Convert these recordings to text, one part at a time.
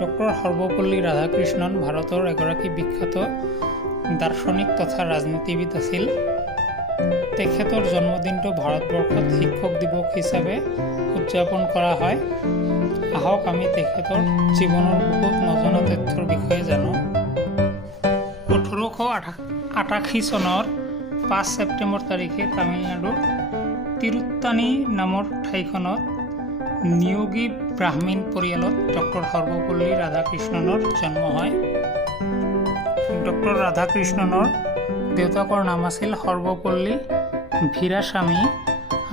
Doctor Sarvepalli Radhakrishnan ভাৰতৰ এগৰাকী বিখ্যাত দাৰ্শনিক তথা ৰাজনীতিবিদ আছিল। তেখেতৰ জন্মদিনটো ভাৰতবৰ্ষত শিক্ষক দিৱস হিচাপে উদযাপন কৰা হয়। আহক আমি তেখেতৰ জীৱনৰ বহুত নজনা তথ্যৰ বিষয়ে জানো। 1888 চনৰ 5 ছেপ্টেম্বৰ তাৰিখে তামিলনাডুৰ তিৰুত্তানী নামৰ ঠাইখনত নিয়োগী ব্ৰাহ্মণ পৰিয়ালত ডক্টৰ সৰ্বপল্লী ৰাধাকৃষ্ণনৰ জন্ম হয়। ডক্টৰ ৰাধাকৃষ্ণনৰ দেউতাকৰ নাম আছিল সৰ্বপল্লী ভীৰাস্বামী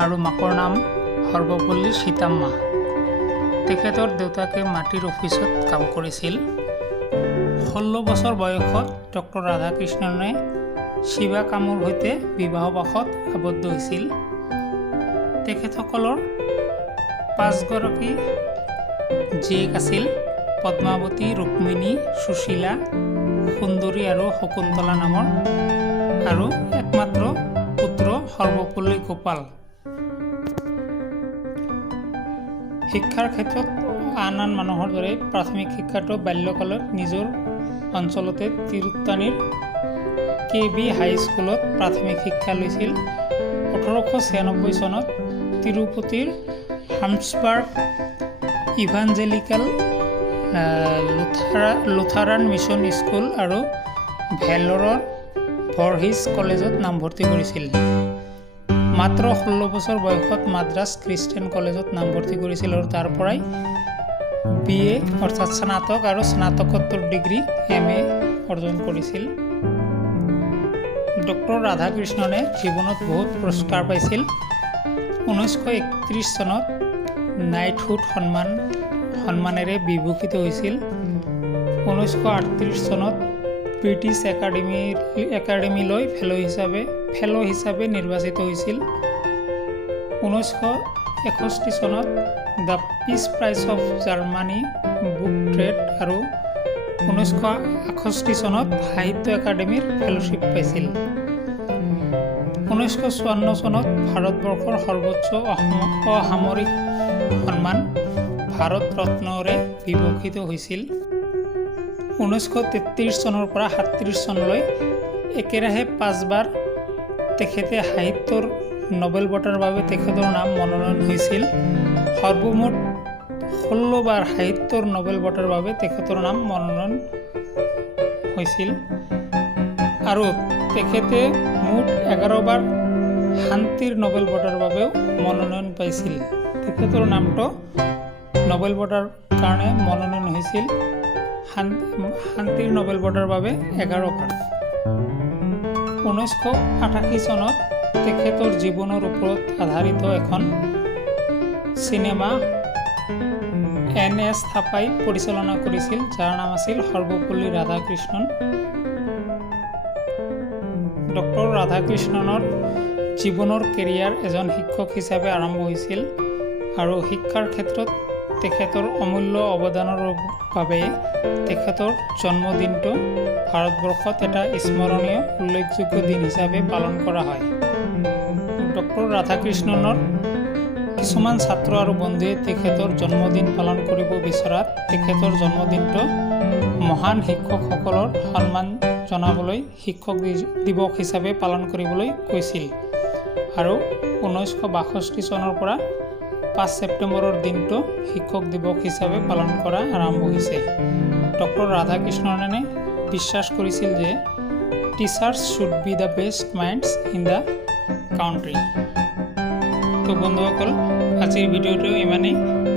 আৰু মাকৰ নাম সৰ্বপল্লী সীতাম্মা। তেখেতৰ দেউতাকে মাটিৰ অফিচত কাম কৰিছিল। 16 বছৰ বয়সত ডক্টৰ ৰাধাকৃষ্ণনে শিৱা কামুৰ সৈতে বিবাহপাশত আবদ্ধ হৈছিল। তেখেতসকলৰ 5 গৰাকী জীয়েক আছিল: পদ্মাৱতী, ৰুক্মিণী, সুশীলা, সুন্দৰী আৰু শকুন্তলা নামৰ, আৰু একমাত্ৰ পুত্ৰ সৰ্বপল্লী গোপাল। শিক্ষাৰ ক্ষেত্ৰত আন মানুহৰ দৰে প্ৰাথমিক শিক্ষাটো বাল্যকালত নিজৰ অঞ্চলতে তিৰুত্তানীৰ KB হাইস্কুলত প্ৰাথমিক শিক্ষা লৈছিল। 1896 চনত তিৰুপতিৰ হামছবাৰ্গ ইভাঞ্জেলিকেল লুথাৰান মিছন স্কুল আৰু ভেলোৰৰ ভৰহিজ কলেজত নামভৰ্তি কৰিছিল। মাত্ৰ 16 বছৰ বয়সত মাদ্ৰাছ খ্ৰীষ্টিয়ান কলেজত নামভৰ্তি কৰিছিল আৰু তাৰ পৰাই BA অৰ্থাৎ স্নাতক আৰু স্নাতকোত্তৰ ডিগ্ৰী MA অৰ্জন কৰিছিল। ডক্টৰ ৰাধাকৃষ্ণনে জীৱনত বহুত পুৰস্কাৰ পাইছিল। 1931 চনত নাইটহুড সন্মানেৰে বিভূষিত হৈছিল। 1938 চনত ব্ৰিটিছ একাডেমীলৈ ফেলো হিচাপে নিৰ্বাচিত হৈছিল। 1961 চনত the peace prize of Germany book trade আৰু 1968 চনত সাহিত্য একাডেমীৰ ফেলোশ্বিপ পাইছিল। 1954 চনত ভাৰতবৰ্ষৰ সৰ্বোচ্চ অসামৰিক সন্মান ভাৰত ৰত্নৰে বিভূষিত হৈছিল। 1933 চনৰ পৰা 37 চনলৈ একেৰাহে 5 বাৰ তেখেতে সাহিত্যৰ নোবেল বঁটাৰ বাবে তেখেতৰ নাম মনোনয়ন হৈছিল। সৰ্বমুঠ 16 বাৰ সাহিত্যৰ নোবেল বঁটাৰ বাবে তেখেতৰ নাম মনোনয়ন হৈছিল আৰু তেখেতে মুঠ 11 বাৰ শান্তিৰ নোবেল বঁটাৰ বাবেও মনোনয়ন পাইছিল। তেখেতৰ নামটো নোবেল বঁটাৰ কাৰণে মনোনয়ন হৈছিল শান্তিৰ নোবেল বঁটাৰ বাবে 11 বাৰ। 1988 চনত তেখেতৰ জীৱনৰ ওপৰত আধাৰিত এখন চিনেমা NS থাপাই পৰিচালনা কৰিছিল, যাৰ নাম আছিল সৰ্বপল্লী ৰাধাকৃষ্ণন। ডক্টৰ ৰাধাকৃষ্ণনৰ জীৱনৰ কেৰিয়াৰ এজন শিক্ষক হিচাপে আৰম্ভ হৈছিল আৰু শিক্ষাৰ ক্ষেত্ৰত তেখেতৰ অমূল্য অৱদানৰ বাবে তেখেতৰ জন্মদিনটো ভাৰতবৰ্ষত এটা স্মৰণীয় উল্লেখযোগ্য দিন হিচাপে পালন কৰা হয়। ডক্টৰ ৰাধাকৃষ্ণনৰ কিছুমান ছাত্ৰ আৰু বন্ধুৱে তেখেতৰ জন্মদিন পালন কৰিব বিচৰাত তেখেতৰ জন্মদিনটো মহান শিক্ষকসকলৰ সন্মান জনাবলৈ শিক্ষক দিৱস হিচাপে পালন কৰিবলৈ কৈছিল আৰু 1962 চনৰ পৰা 5 ছেপ্টেম্বৰৰ দিনটো শিক্ষক দিৱস হিচাপে পালন কৰা আৰম্ভ হৈছে। ডক্টৰ ৰাধাকৃষ্ণনে বিশ্বাস কৰিছিল যে teachers should be the best minds in the country. তো বন্ধুসকল, আজিৰ ভিডিঅ'টো ইমানেই।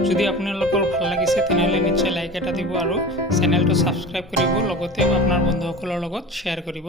যদি আপোনালোকৰ ভাল লাগিছে তেনেহ'লে নিশ্চয় লাইক এটা দিব আৰু চেনেলটো ছাবস্ক্ৰাইব কৰিব, লগতে আপোনাৰ বন্ধুসকলৰ লগত শ্বেয়াৰ কৰিব।